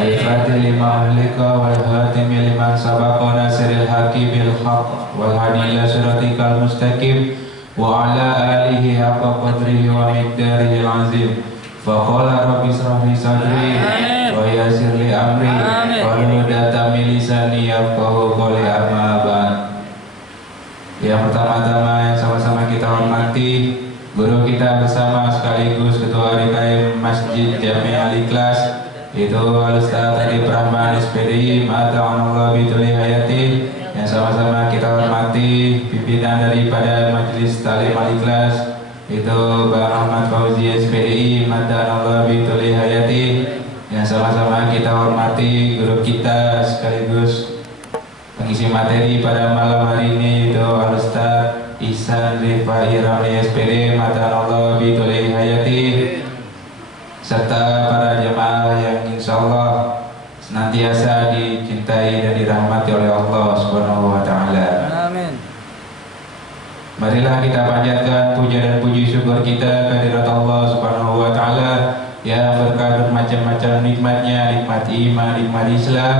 الفاتح لما أهلك والهاتم لمن سبق ناصر الحق بالحق والهادي إلى صراطك المستقيم وعلى آله حق قدره ومقداره العظيم. فقال رب اشرح لي صدري ويسر لي أمري واحلل عقدة من lisani yafqahu qawli, amma ba'd. Yang pertama-tama yang sama-sama kita hormati guru kita bersama sekaligus ketua DKM Masjid Jami Al-Ikhlas, itu Ustaz Adib Rahman SPDI Mata'anullah bituli hayati. Yang sama-sama kita hormati pimpinan daripada Majelis Talim Al-Ikhlas, itu Bang Ahmad Fauzi SPDI Mata'anullah bituli hayati. Yang sama-sama kita hormati guru kita sekaligus pengisi materi pada malam hari ini, itu Ustaz Ihsan Rifai Ramli SPD Mata'anullah bituli hayati, serta para jemaah yang insya Allah senantiasa dicintai dan dirahmati oleh Allah Subhanahu wa Ta'ala. Amin. Marilah kita panjatkan puja dan puji syukur kita kehadirat Allah Subhanahu wa Ta'ala yang berkah bermacam-macam nikmatnya, nikmat iman, nikmat Islam,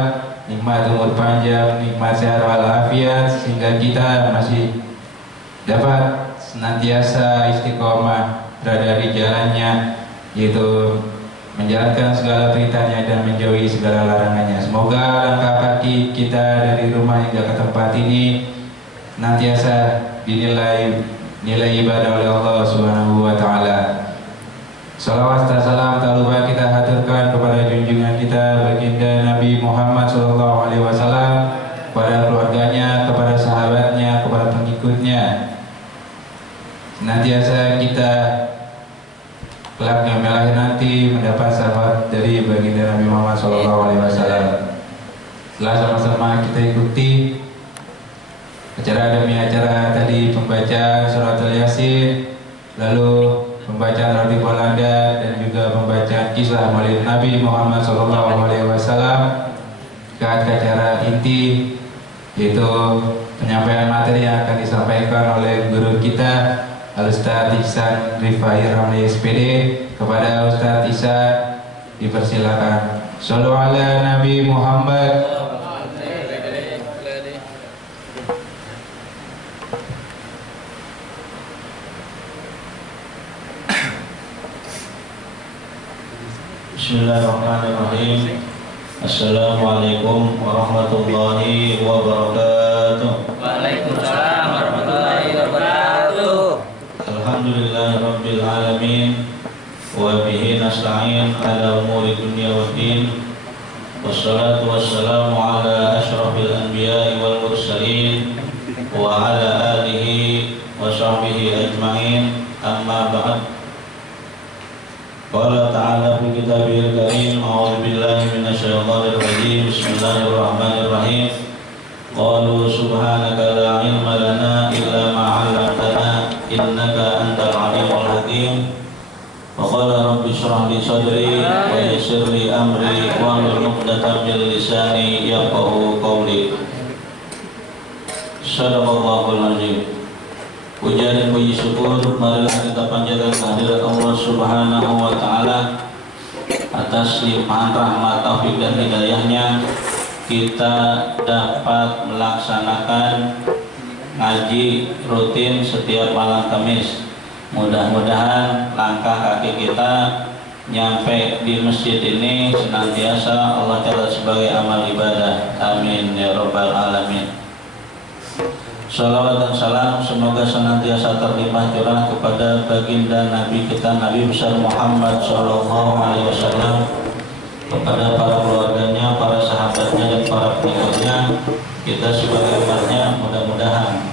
nikmat umur panjang, nikmat sehat walafiat, sehingga kita masih dapat senantiasa istiqomah berada di jalannya, yaitu menjalankan segala perintahnya dan menjauhi segala larangannya. Semoga langkah kaki kita dari rumah hingga ke tempat ini senantiasa dinilai nilai ibadah oleh Allah Subhanahu wa Ta'ala. Salawat dan salam tak lupa kita haturkan kepada junjungan kita baginda Nabi Muhammad SAW, kepada keluarganya, kepada sahabatnya, kepada pengikutnya. Senantiasa kita kelak yang lahir nanti mendapat syafaat dari baginda Nabi Muhammad SAW. Setelah sama-sama kita ikuti acara demi acara tadi, pembacaan surat Al-Yasin, lalu pembacaan roti Polanda, dan juga pembacaan kisah Maulid Nabi Muhammad SAW, ke acara inti, yaitu penyampaian materi yang akan disampaikan oleh guru kita Al-Ustaz Ihsan Rifai Ramli SPD. Kepada Ustaz Ihsan dipersilakan. Shallu ala Nabi Muhammad. Bismillahirrahmanirrahim. Assalamualaikum warahmatullahi wabarakatuh. Waalaikumsalam warahmatullahi wabarakatuh. Alhamdulillahirabbil alamin wa bihi nasta'in ala umuri dunya waddin. Wassalatu wassalamu ala asyrafil anbiya'i wal mursalin wa ala alihi wa sahbihi ajma'in. Amma ba'd. Qala ta'ala fi kitabihil karim, a'udzu billahi minasyaitonir rajim. Bismillahirrahmanirrahim. Qalu subhanaka la ilma lana illa ma 'allamtana innaka antal alimul hakim. Wa qala rabbi shrah li sadri wa yassir li amri wahlul 'uqdatam min lisani yafqahu qawli. Shadaqallahul azim. Puja dan puji syukur marilah kita panjatkan kehadirat Allah Subhanahu wa Ta'ala atas limpahan rahmat, taufik dan hidayahnya kita dapat melaksanakan ngaji rutin setiap malam Kamis. Mudah-mudahan langkah kaki kita nyampe di masjid ini senantiasa Allah Ta'ala sebagai amal ibadah. Amin ya rabbal alamin. Salawat dan salam semoga senantiasa terlimpah curah kepada baginda Nabi kita Nabi besar Muhammad SAW, kepada para keluarganya, para sahabatnya, dan para pengikutnya. Kita sebagai umatnya mudah-mudahan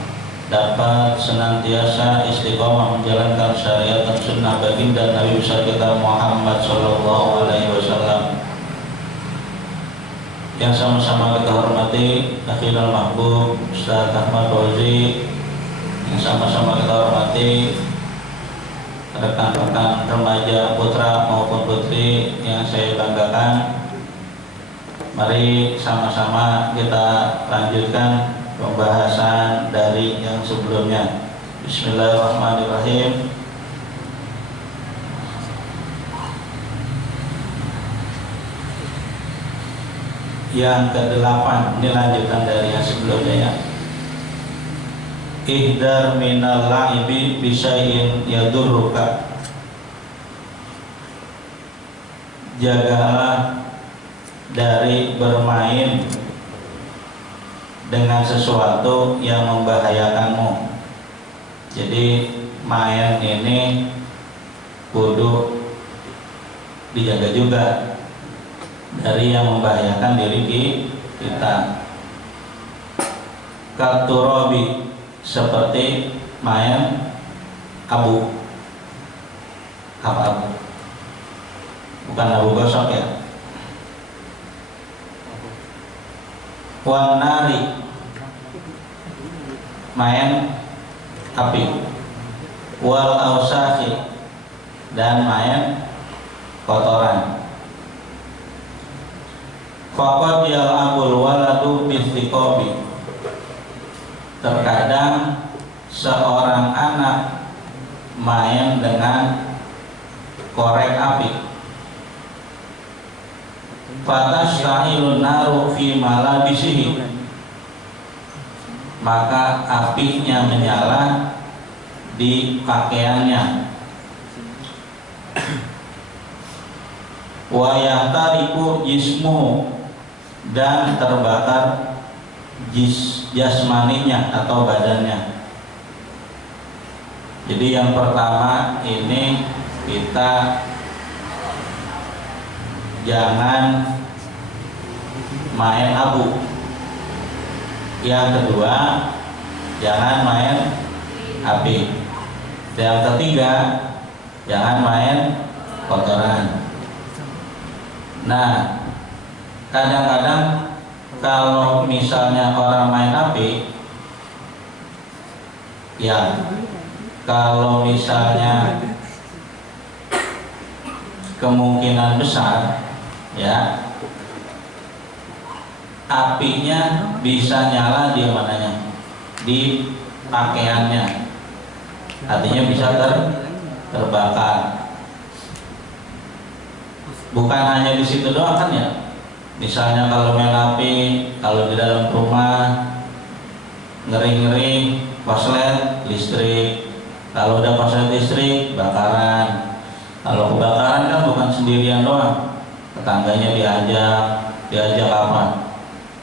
dapat senantiasa istiqomah menjalankan syariat dan sunnah baginda Nabi besar kita Muhammad SAW. Yang sama-sama kita hormati Akhirul Mahbub Ustaz Ahmad Fauzi, yang sama-sama kita hormati rekan-rekan remaja putra maupun putri yang saya banggakan. Mari sama-sama kita lanjutkan pembahasan dari yang sebelumnya. Bismillahirrahmanirrahim. yang ke-8, ini lanjutan dari yang sebelumnya ya. Ihdar minal la'ibi bisyai'in yadurruka. Jagalah dari bermain dengan sesuatu yang membahayakanmu. Jadi main ini kudu dijaga juga dari yang membahayakan diri kita. Katurabi, seperti main abu. Apa abu? Bukan abu gosok ya. Wanari, main api. Wal ausakhi, dan main kotoran. Faqad yal'abul waladu bithiqabi. Terkadang seorang anak main dengan korek api. Fatasta'ilun naru fi malabisihi, maka apinya menyala di pakaiannya. Wa yahtariqu jismuhu, dan terbakar jasmaninya atau badannya. Jadi yang pertama ini kita jangan main abu. Yang kedua, jangan main api. Yang ketiga, jangan main kotoran. Nah, kadang-kadang kalau misalnya orang main api, ya kalau misalnya kemungkinan besar ya apinya bisa nyala di mananya, di pakaiannya, artinya bisa terbakar. Bukan hanya di situ doang kan ya. Misalnya kalau main api, kalau di dalam rumah ngeri-ngeri konslet listrik, kalau udah konslet listrik bakaran. Kalau kebakaran kan bukan sendirian doang, tetangganya diajak apa?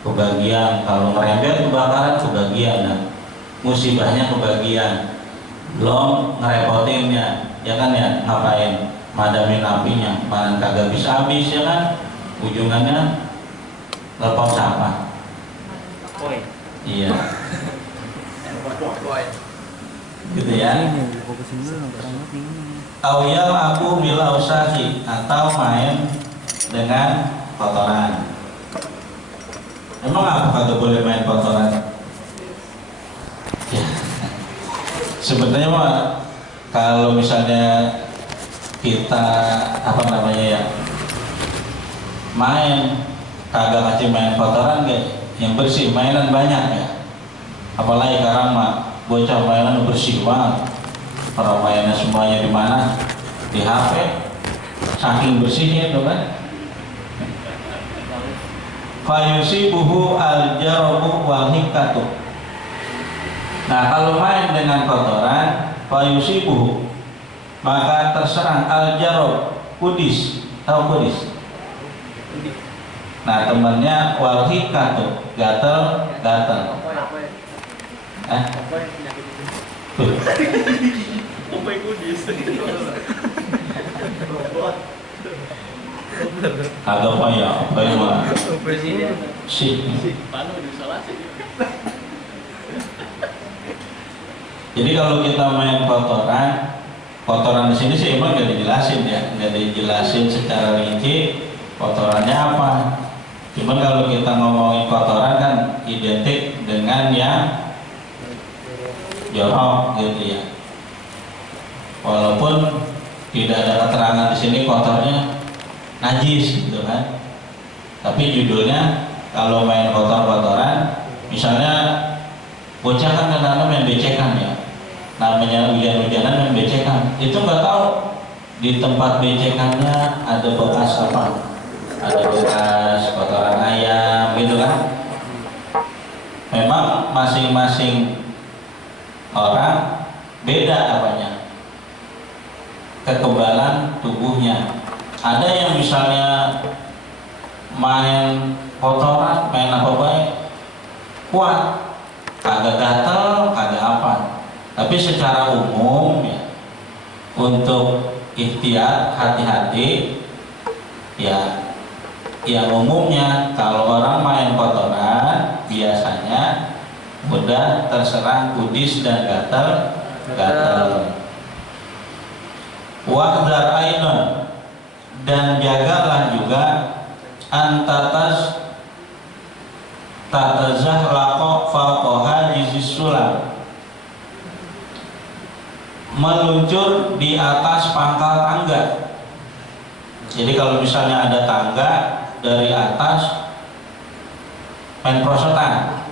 Kebagian. Kalau merembet kebakaran kebagian, nah, musibahnya kebagian. Belum ngerepotinnya, ya kan ya, ngapain? Madamin apinya, mana kagak bisa habis ya kan? Ujungannya lepot sampah. Iya. Gitu ya. Awyal aku bila usahi, atau main dengan kotoran. Emang apa kagak boleh main kotoran? Ya. Sebenarnya mah kalau misalnya kita main kagak kasih main kotoran yang bersih, mainan banyak ya. Apalagi sekarang mah bocah mainan bersih banget. Para mainan semuanya di mana? Di HP. Saking bersihnya itu kan. Fayusibuhu al-jarabu wal hikatu. Nah, kalau main dengan kotoran, fayusibuhu, maka terserang al-jarab, kudis. Tahu kudis? Nah, temannya wal hikatu, gatel. Umpai kudis. Agak payah, mah. Presiden. Si. Panu disalasi. Jadi kalau kita main kotoran di sini sih emang nggak dijelasin secara rinci kotorannya apa. Cuman kalau kita ngomongin kotoran kan identik dengan yang jorok gitu ya. Walaupun tidak ada keterangan di sini kotornya najis gitu kan. Tapi judulnya kalau main kotoran, misalnya bocah kan kadang-kadang main becekan ya. Namanya hujan-hujanan main becekan. Itu nggak tahu di tempat becekannya ada bekas apa. Ada bekas kotoran ayam, masing-masing orang beda apanya, kekebalan tubuhnya. Ada yang misalnya main kotoran, main apa baik, kuat, kagak gatel, kagak apa. Tapi secara umum ya, untuk ikhtiar hati-hati ya, yang umumnya kalau orang main kotoran biasanya mudah terserang kudis dan gatal. Wahdar ainon, dan jagalah juga antatas tatazahraqa fawqa hajizis sulam, meluncur di atas pangkal tangga. Jadi kalau misalnya ada tangga dari atas main prosotan,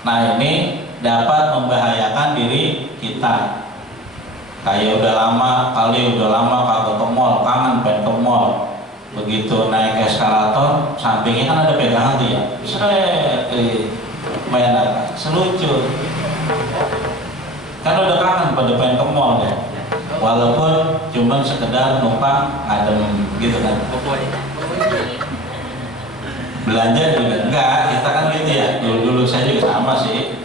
nah ini dapat membahayakan diri kita. Kayak udah lama kagak ke mall, kangen pengen ke mall. Begitu naik eskalator, sampingnya kan ada pegangan tuh ya, main apa? Seluncur. Kan udah kangen pada pengen ke mall ya, walaupun cuma sekedar numpang ngadem gitu kan. Belanja juga enggak, kita kan gitu ya. Dulu saya juga sama sih.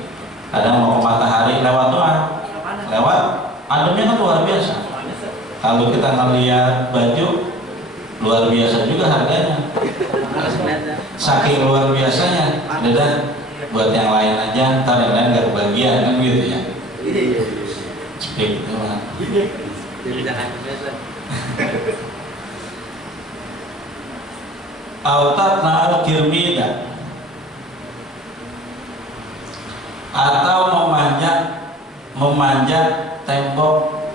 Kadang mau ke Matahari lewat doang, lewat ademnya kan luar biasa. Kalau kita ngeliat baju luar biasa juga harganya. Saking luar biasanya, udah buat yang lain aja, ntar yang lain gak kebagian kan gitu ya. Seperti itu lah. Autat na'al kirmida, atau memanjat tembok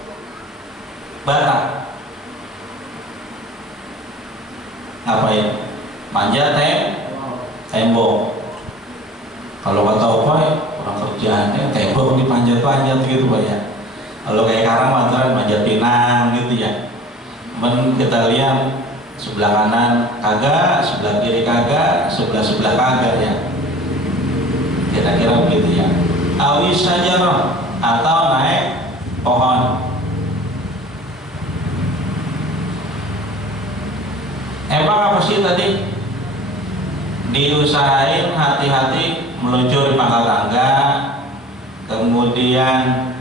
bata. Ngapain? Manjat tembok. Kalau kata apa ya, orang kerjaannya tembok dipanjat-panjat gitu Pak ya. Kalau kayak Karang mantan manjat pinang gitu ya. Kita lihat sebelah kanan kagak, sebelah kiri kagak, sebelah kagak ya. Kira-kira begitu ya. Awis sajarah, atau naik pohon. Emang apa sih tadi? Diusahain hati-hati meluncur di pangkal tangga, kemudian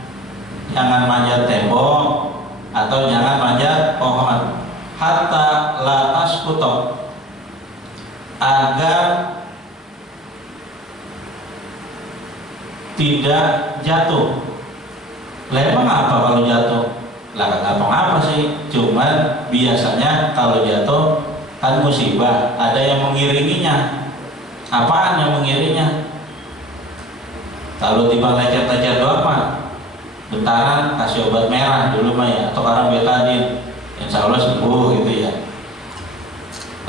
jangan manjat tembok atau jangan manjat pohon. Hatta la tasquta, agar tidak jatuh. Lah emang apa kalau jatuh? Lah nggak apa-apa sih, cuman biasanya kalau jatuh kan musibah, ada yang mengiringinya. Apaan yang mengiringinya? Kalau tiba lecet-lecet doang mah bentaran kasih obat merah dulu mah ya, atau karang betadin, insya Allah sembuh gitu ya.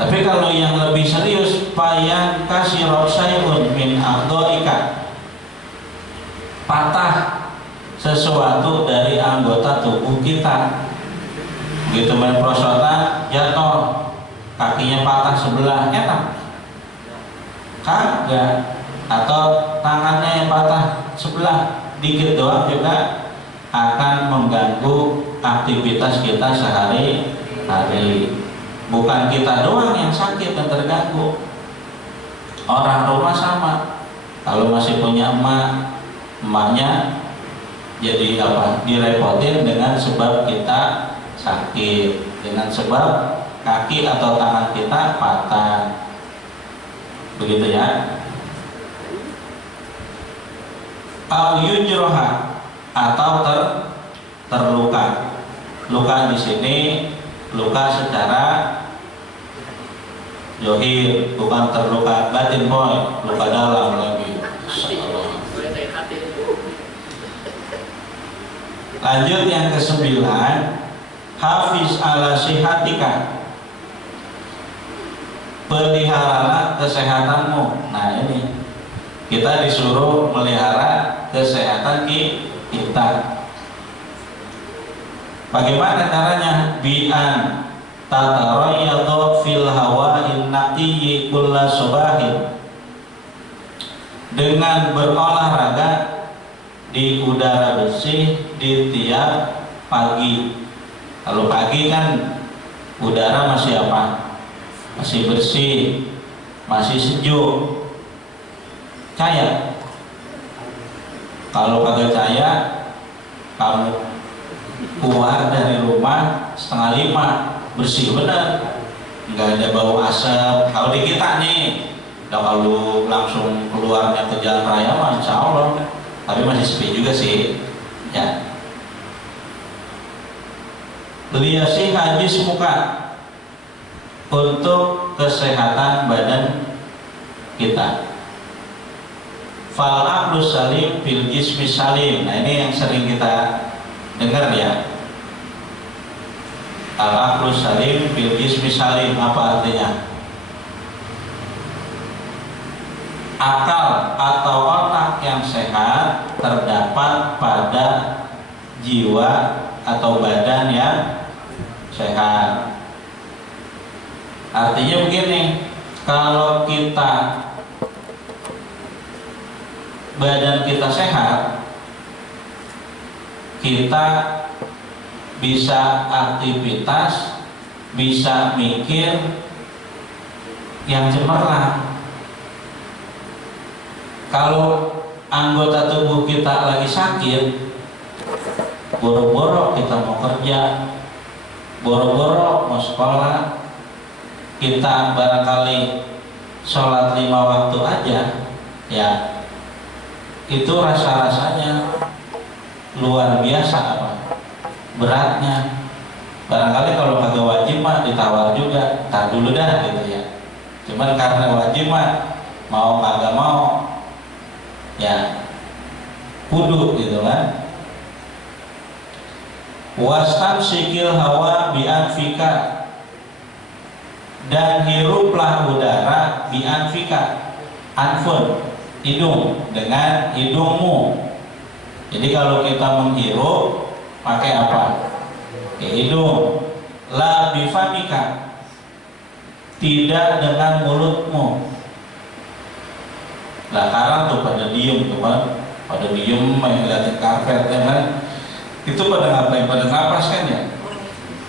Tapi kalau yang lebih serius, payan kasih roksayun min a'dha'ika, patah sesuatu dari anggota tubuh kita. Begitu main prosotan jatuh, kakinya patah sebelah, enak? Kagak. Atau tangannya yang patah sebelah, dikit doang juga akan mengganggu aktivitas kita sehari-hari. Bukan kita doang yang sakit dan terganggu, orang rumah sama. Kalau masih punya emaknya jadi apa? Direpotin dengan sebab kita sakit, dengan sebab kaki atau tangan kita patah. Begitu ya. Au yujroha, atau terluka. Luka di sini luka secara zohir, bukan terluka batin boy, luka dalam lagi. Lanjut yang ke-9, hafiz ala sihatika, peliharalah kesehatanmu. Nah ini kita disuruh melihara kesehatan kita. Bagaimana caranya? Bi'an tatarayyadhu fil hawa'in naqiyyi kulla subahin, dengan berolahraga di udara bersih di tiap pagi. Kalau pagi kan udara masih apa? Masih bersih, masih sejuk, cahaya. Kalau kagak cahaya, kamu keluar dari rumah 4:30 bersih benar, nggak ada bau asap. Kalau di kita nih, kalau langsung keluarnya ke jalan raya mah insya Allah, tapi masih sepi juga sih ya. Liyasiha jismuka, untuk kesehatan badan kita. Fal aqlu salim fil jismi salim. Nah ini yang sering kita dengar ya. Al aqlu salim fil jismi salim, apa artinya? Akal atau otak yang sehat terdapat pada jiwa atau badan yang sehat. Artinya begini, kalau kita badan kita sehat, kita bisa aktivitas, bisa mikir yang cemerlang. Kalau anggota tubuh kita lagi sakit, boro-boro kita mau kerja, boro-boro mau sekolah, kita barangkali sholat 5 waktu aja, ya itu rasa-rasanya luar biasa apa beratnya. Barangkali kalau kagak wajib mah ditawar juga, tar dulu dah gitu ya. Cuman karena wajib mah mau kagak mau ya kudu gitu kan. Wastamsikil hawa bi'anfika, dan hiruplah udara bi'anfika, anfun hidung, dengan hidungmu. Jadi kalau kita menghirup pakai apa? Pakai hidung. La bifamika, tidak dengan mulutmu. Nah sekarang tuh pada diem tuh kan, pada diem main liatin karpet ya kan. Itu pada ngapain? Pada napas kan ya.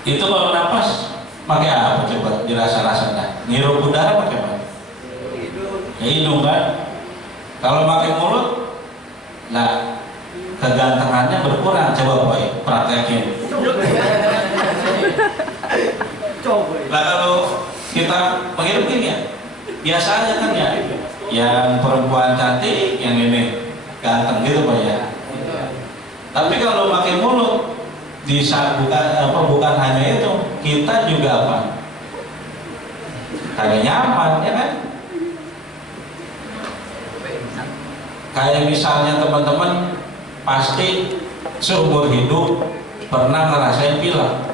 Itu kalau napas pakai apa coba dirasa-rasa dah. Ngirup udara pakai apa? Ya hidung kan. Kalau pakai mulut, nah kegantengannya berkurang. Coba boy, praktekin. Nah kalau kita menghirup gini ya, biasanya kan ya, yang perempuan cantik, yang ini ganteng gitu boy ya. Tapi kalau pakai mulut, bukan hanya itu, kita juga apa? Kagak nyaman ya kan? Kayak misalnya teman-teman pasti seumur hidup pernah ngerasain pilek.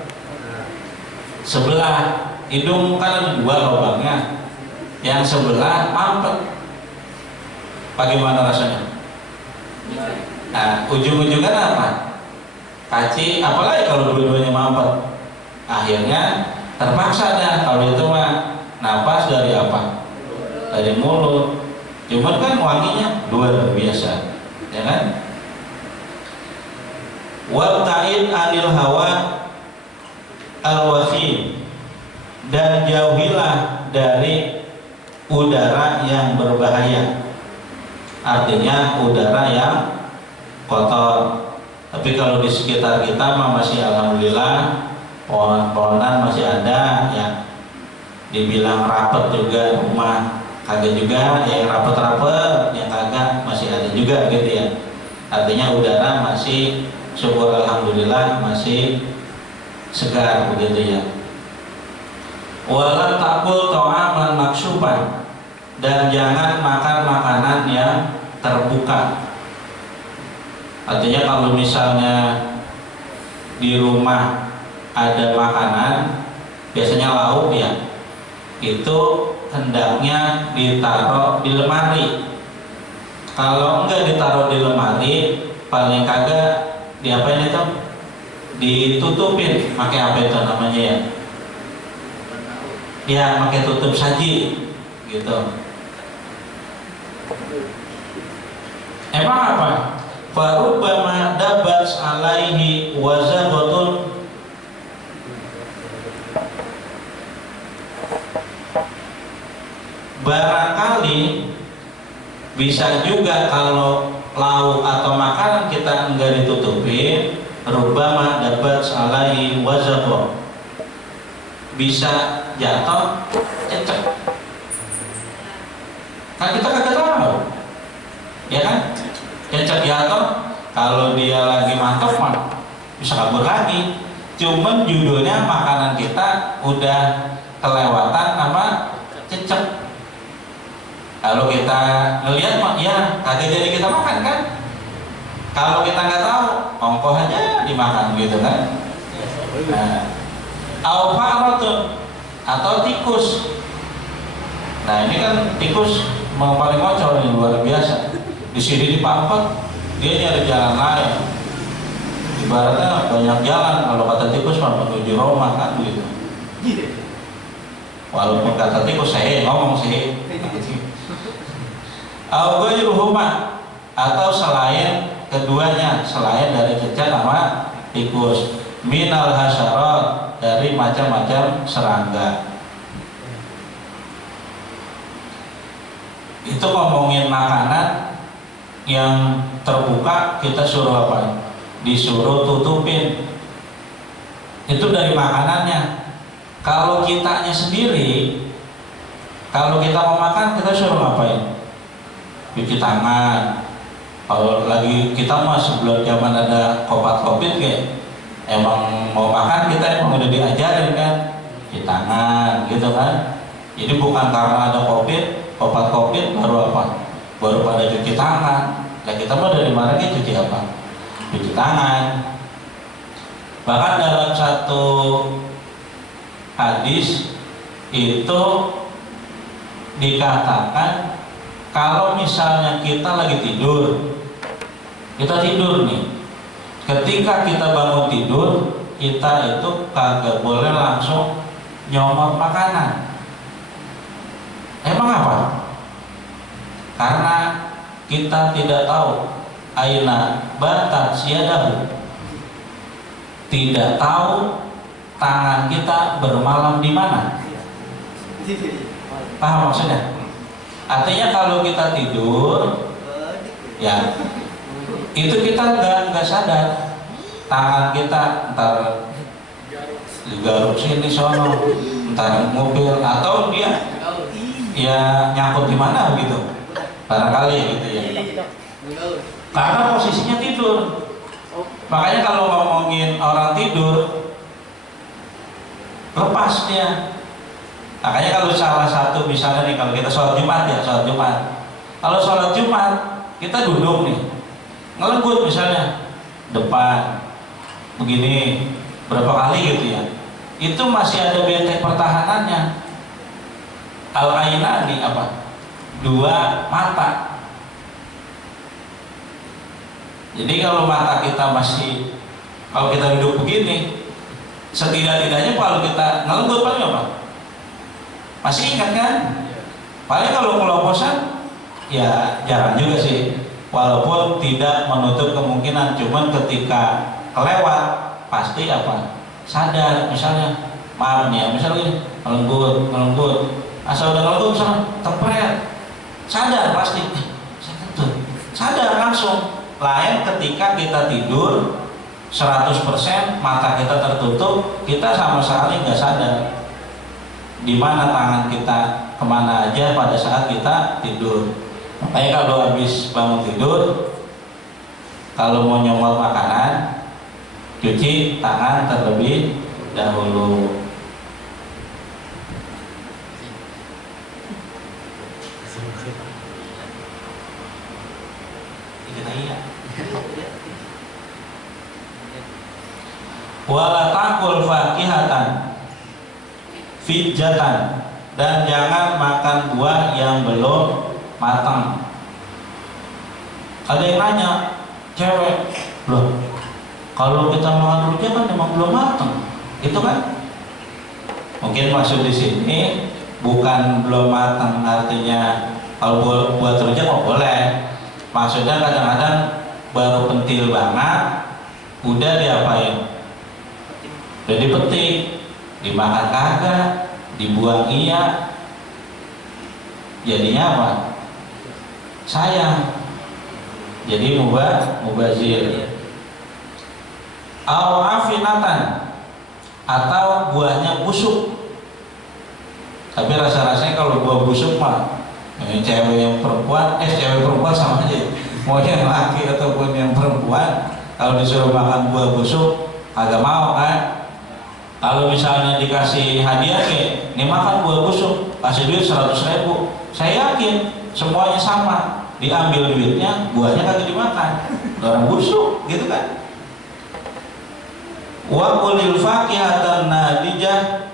Sebelah hidung kan ada 2 lubangnya, yang sebelah mampet. Bagaimana rasanya? Nah, ujung-ujungnya apa? Kaci, apalagi kalau dua-duanya mampet. Akhirnya terpaksa dah, kalau itu mah napas dari apa? Dari mulut. Cuman kan wanginya luar biasa, ya kan? Wabta'id anil hawa al-wafi, dan jauhilah dari udara yang berbahaya. Artinya udara yang kotor. Tapi kalau di sekitar kita mah masih alhamdulillah pohon-pohonan masih ada, yang dibilang rapet juga rumah. Kagak juga, yang rapet-rapet, yang kagak masih ada juga gitu ya. Artinya udara masih, syukur alhamdulillah masih segar begitu ya. Wala takul ta'aman maksyufan, dan jangan makan makanan yang terbuka. Artinya kalau misalnya di rumah ada makanan, biasanya lauk ya, itu hendaknya ditaruh di lemari. Kalau enggak ditaruh di lemari, paling kagak diapain itu? Ditutupin. Pakai apa itu namanya ya? Ya, pakai tutup saji gitu. Emang apa? Farubbama dabat alaihi wazabatun, barangkali bisa juga kalau lauk atau makanan kita enggak ditutupin, rubbama dabat alaihi wazabatun, bisa jatuh cecek. Kan kita kagak tahu, ya kan? Cecek jatuh, kalau dia lagi mantap mah bisa kabur lagi. Cuman judulnya makanan kita udah kelewatan sama cecek. Kalau kita ngelihat mah ya kagak jadi kita makan kan. Kalau kita nggak tahu, ongkoh aja dimakan gitu kan. Nah, atau tikus. Nah ini kan tikus mau paling ngocor nih, luar biasa. Di sini dipangkot, dia nyari jalan lain. Ibaratnya banyak jalan, kalau kata tikus mah menuju Roma kan begitu. Walaupun kata tikus saya ngomong sih. Al-ghairuhuma, atau selain keduanya, selain dari cecak sama tikus, minal hasyarat, dari macam-macam serangga. Itu ngomongin makanan yang terbuka, kita suruh apa? Disuruh tutupin. Itu dari makanannya. Kalau kitanya sendiri, kalau kita mau makan, kita suruh ngapain? Cuci tangan. Kalau lagi kita mah sebelum zaman ada COVID kayak emang mau makan, kita emang udah diajarin kan, cuci tangan gitu kan. Jadi bukan karena ada COVID baru apa? Baru pada cuci tangan. Nah kita mah dari marahnya cuci apa? Cuci tangan. Bahkan dalam satu hadis itu dikatakan kalau misalnya kita lagi tidur, kita tidur nih, ketika kita bangun tidur, kita itu kagak boleh langsung nyomot makanan. Emang apa? Karena kita tidak tahu aina batat siyadahu, tidak tahu tangan kita bermalam di mana. Paham maksudnya? Artinya kalau kita tidur, ya itu kita nggak sadar tangan kita entar digaruk sini sono, entar mobil atau dia ya nyangkut di mana begitu, barangkali gitu ya. Karena posisinya tidur. Makanya kalau ngomongin orang tidur, lepas dia. Makanya kalau salah satu misalnya nih, kalau kita sholat Jumat ya, sholat Jumat. Kalau sholat Jumat kita duduk nih, ngelenggut misalnya depan begini berapa kali gitu ya, itu masih ada benteng pertahanannya. Al-ainani apa? Dua mata. Jadi kalau mata kita masih, kalau kita duduk begini, setidak-tidaknya kalau kita ngelenggut paling apa? Masih ingat kan? Paling kalau kelomposan ya jarang juga sih, walaupun tidak menutup kemungkinan. Cuman ketika kelewat pasti apa? Sadar misalnya, maaf nih ya, misalnya ngelenggut, asal udah ngelenggut misalnya terperet, sadar pasti, sadar langsung. Lain ketika kita tidur 100% mata kita tertutup, kita sama sekali nggak sadar di mana tangan kita kemana aja pada saat kita tidur. Makanya kalau habis bangun tidur, kalau mau nyomot makanan, cuci tangan terlebih dahulu. Wala takul fakihatan fijatan, dan jangan makan buah yang belum matang. Ada yang nanya, cewek, loh kalau kita makan rujak kan memang belum matang, itu kan? Mungkin maksud di sini bukan belum matang, artinya kalau buat rujak kok boleh, Maksudnya kadang-kadang baru pentil banget, udah diapain? Udah dipetik, dimakan kagak, dibuang iya. Jadinya apa? Sayang. Jadi mubazir. Afinatan, atau buahnya busuk. Tapi rasa-rasanya kalau buah busuk mah cewek yang perempuan, cewek perempuan sama aja. Mau yang laki ataupun yang perempuan, kalau disuruh makan buah busuk agak mau kan. Kalau misalnya dikasih hadiah kayak ini makan buah busuk, kasih duit 100.000, saya yakin semuanya sama. Diambil duitnya, buahnya kagak dimakan, orang busuk gitu kan. Wa kulil fakihatan nadijah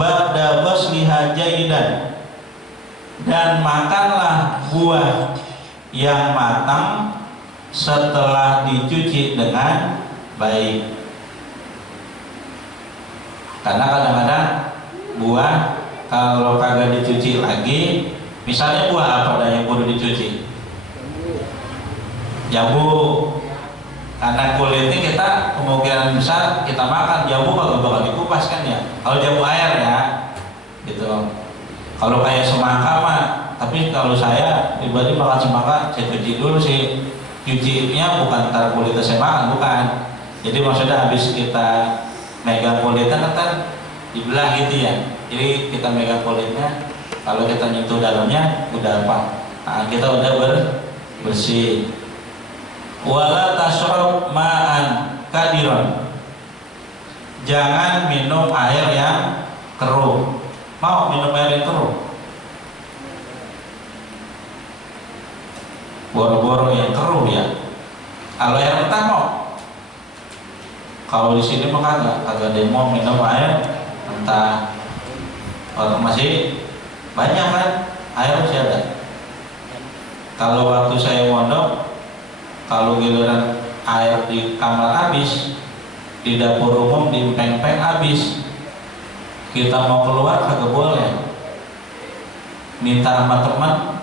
ba'da basliha jaidan, dan makanlah buah yang matang setelah dicuci dengan baik. Karena kadang-kadang buah kalau kagak dicuci lagi, misalnya buah apa yang perlu dicuci? Jambu. Karena kulitnya kita kemungkinan besar kita makan jambu kagak bakal dikupas kan ya. Kalau jambu air ya, gitu. Kalau kayak semangka mah, tapi kalau saya pribadi makan semangka saya cuci dulu sih. Cucinya bukan ntar kulitnya saya makan, bukan. Jadi maksudnya habis kita megang kulitnya kan dibelah gitu ya. Jadi kita megang kulitnya, kalau kita nyentuh dalamnya udah apa? Nah, kita udah bersih. Wala tashrab ma'an kadiron, jangan minum air yang keruh. Mau minum air yang keruh? Boro-boro yang keruh ya. Kalau air mentah mau? Kalau di sini mah kagak ada yang mau minum air mentah. Orang masih banyak kan air masih ada. Kalau waktu saya mondok, kalau giliran air di kamar habis, di dapur umum di peng-peng habis, kita mau keluar kagak boleh. Minta sama teman,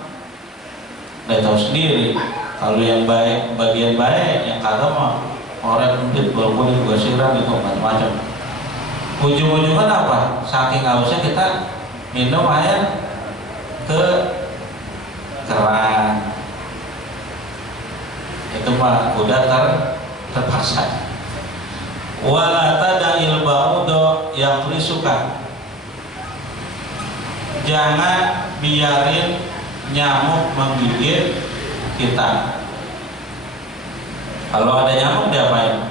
udah tahu sendiri. Kalau yang baik, bagian baik, yang kagak mah orang empit, walaupun juga siram gitu macam-macam. Ujung-ujungnya apa? Saking hausnya kita minum air ke keran. Itu mah udah terpaksa. Wala tada'il ba'udo yang suka, jangan biarin nyamuk menggigit kita. Kalau ada nyamuk diapain?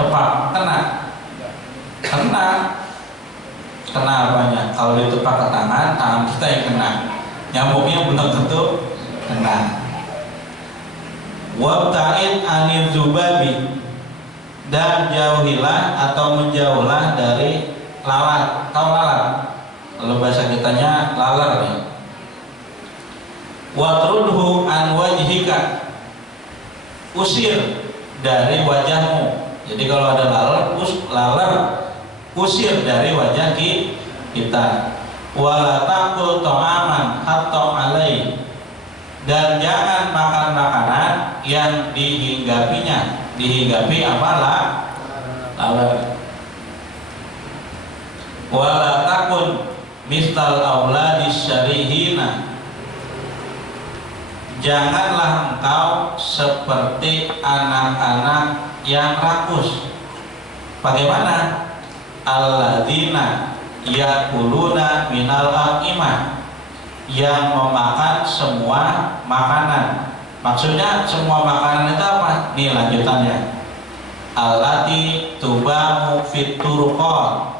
Tepak, kena apanya? Kalau ditepak ke tangan kita yang kena, nyamuknya belum tentu kena. Wabta'id anil zubabi, dan jauhilah atau menjauhlah dari lalat. Tahu lalat? Kalau bahasa kitanya lalar ya. Watrudhu an wajhika, usir dari wajahmu. Jadi kalau ada lalar, usir dari wajah kita. Wala taqul ta'aman hatta alai, dan jangan makan makanan yang dihinggapinya. Dihinggapi apalah lalat. Wala takun mistal auladis syarihina, janganlah engkau seperti anak-anak yang rakus. Bagaimana? Alladzina yakuluna minal aqimah, yang memakan semua makanan. Maksudnya semua makanan itu apa? Nih lanjutannya. Allati tubamu fit turqat,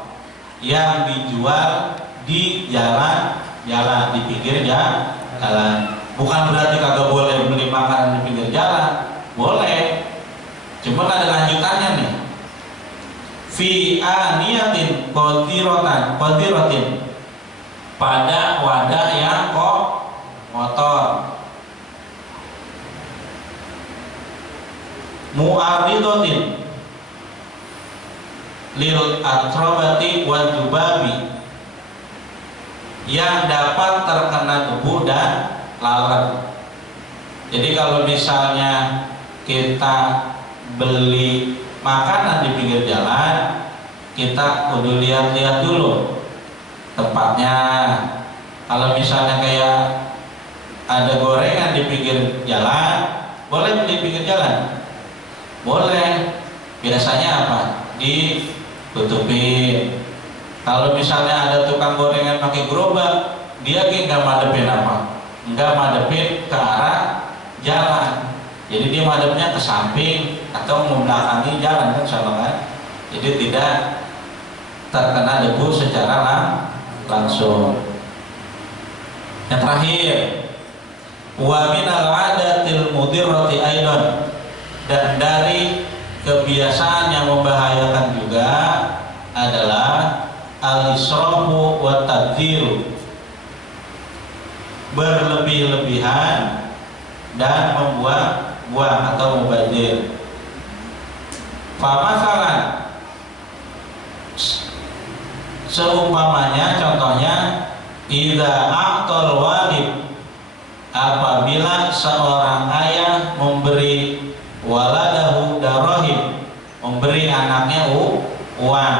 yang dijual di jalan-jalan, di pinggir jalan. Bukan berarti kagak boleh beli makanan di pinggir jalan, boleh. Cuma ada lanjutannya nih. Fi aniyatin qadiratin, pada wadah yang kotor. Mu'aridatin lil atrobati wal jubabi, yang dapat terkena debu dan lalat. Jadi kalau misalnya kita beli makanan di pinggir jalan, kita kudu lihat-lihat dulu tempatnya. Kalau misalnya kayak ada gorengan di pinggir jalan, boleh beli pinggir jalan? Boleh. Biasanya apa? Ditutupin. Kalau misalnya ada tukang gorengan pakai gerobak, dia nggak madepin apa? Nggak madepin ke arah jalan. Jadi dia madepnya ke samping atau membelakangi jalan, kan sama kan? Jadi tidak terkena debu secara langsung. Yang terakhir, wa minal adatil mudirrati aidan, dan dari kebiasaan yang membahayakan juga adalah al-israfu wa tabdziru, berlebih-lebihan dan membuang-buang atau mubazir. Famasalan, seumpamanya, contohnya, idza aqtal walid, apabila seorang ayah memberi waladahu darahim, memberi anaknya uang.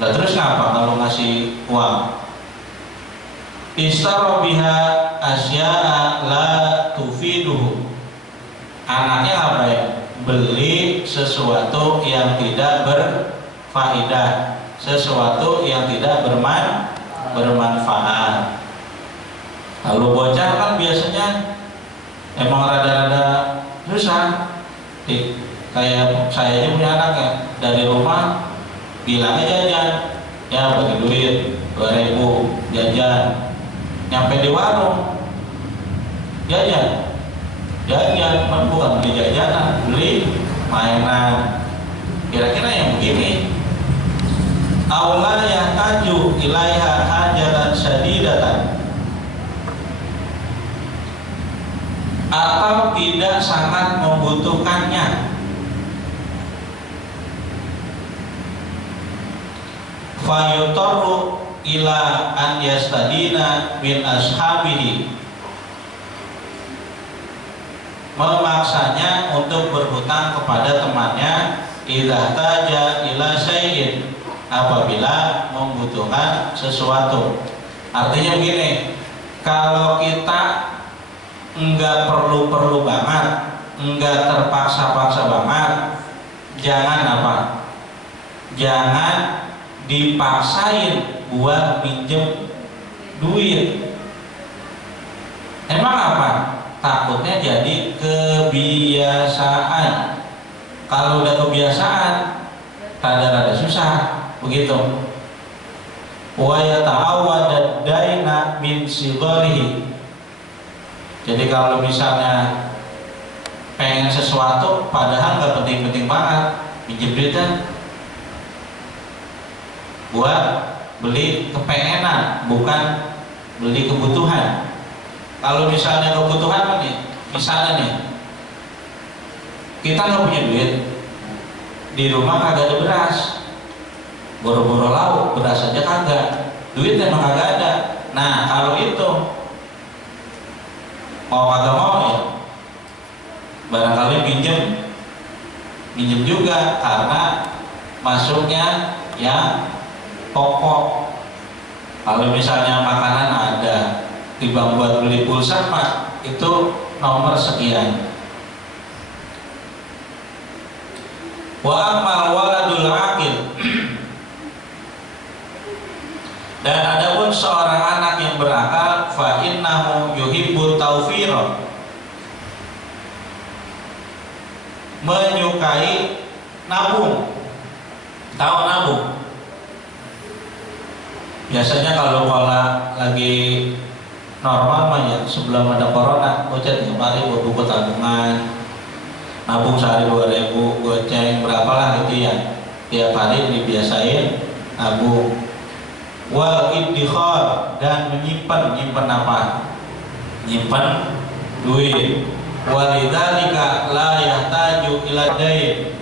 Nah, terus ngapa kalau ngasih uang? Istara biha asya'a la tufiduhu, anaknya apa ya? Beli sesuatu yang tidak berfaedah, sesuatu yang tidak bermanfaat. Lalu bocah kan biasanya emang rada-rada susah. Kayak saya aja punya anak ya, dari rumah bilangnya jajan, ya bagi duit 2.000 jajan. Nyampe di warung jajan, kan bukan beli jajanan, beli mainan. Kira-kira yang begini, aula yahtaju ilaiha hajatan syadidatan, atau tidak sangat membutuhkannya. Fayutarru ila an yastadina min ashabihi, memaksanya untuk berhutang kepada temannya, idza taja ila syai'in, apabila membutuhkan sesuatu. Artinya begini, kalau kita enggak perlu-perlu banget, enggak terpaksa-paksa banget, jangan apa? Jangan dipaksain buat minjem duit. Emang apa? Takutnya jadi kebiasaan. Kalau udah kebiasaan, rada-rada susah, begitu. Wa yata'awwad daina min sigharihi. Jadi kalau misalnya pengen sesuatu padahal nggak penting-penting banget, pinjam duitnya buat beli kepengenan, bukan beli kebutuhan. Kalau misalnya kebutuhan nih, misalnya nih, kita nggak punya duit, di rumah kagak ada beras, boro-boro lauk, beras aja kagak, duit emang kagak ada. Nah kalau itu mau kagak mau ya, barangkali minjem juga, karena masuknya yang pokok. Kalau misalnya makanan ada, timbang buat beli pulsa mah itu nomor sekian. Wa amal waladul aqil, dan adapun seorang anak yang berakal, fa innahu yuhibbu tawfira, menyukai nabung. Tahu nabung? Biasanya kalau pola lagi normal mah ya, sebelum ada corona, bocah tiap hari buat buku tabungan, nabung sehari 2.000, goceng berapalah gitu ya, tiap hari dibiasain nabung. Wal iddikhar, dan menyimpan apa? Nyimpan duit. Walidzalika la yahtaju ila dain,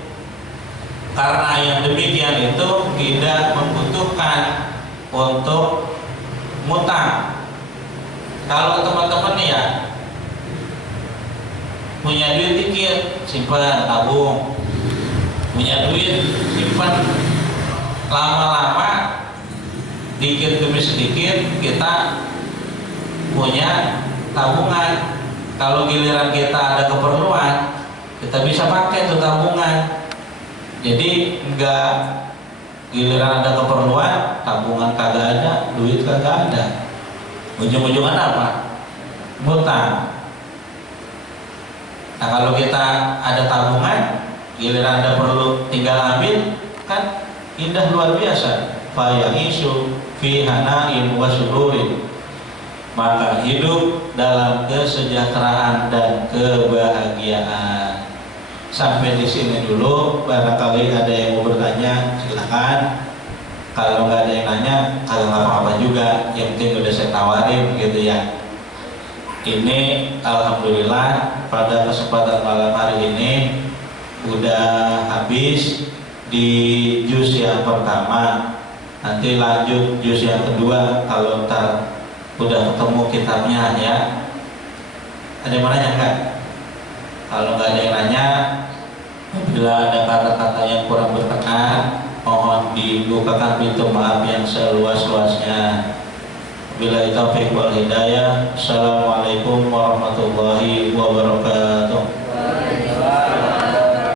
karena yang demikian itu tidak membutuhkan untuk ngutang. Kalau teman-teman nih ya, punya duit dikit, simpan, tabung. Punya duit, simpan. Lama-lama, dikit demi sedikit, kita punya tabungan. Kalau giliran kita ada keperluan, kita bisa pakai tuh tabungan. Jadi enggak giliran ada keperluan, tabungan kagak ada, duit kagak ada. Ujung-ujungan apa? Ngutang. Nah kalau kita ada tabungan, giliran ada perlu tinggal ambil, kan indah luar biasa. Fayahisu fi hanain wa sururin. Maka hidup dalam kesejahteraan dan kebahagiaan. Sampai di sini dulu. Barangkali ada yang mau bertanya, silakan. Kalau nggak ada yang nanya, kalau nggak apa-apa juga. Yang penting udah saya tawarin gitu ya. Ini alhamdulillah pada kesempatan malam hari ini udah habis di juz yang pertama. Nanti lanjut juz yang kedua kalau ntar udah ketemu kitabnya ya. Ada yang mau nanya enggak? Kalau nggak ada yang nanya, bila ada kata-kata yang kurang berkenan, mohon dibukakan pintu maaf yang seluas-luasnya. Bila taufiq wal hidayah. Assalamualaikum warahmatullahi wabarakatuh.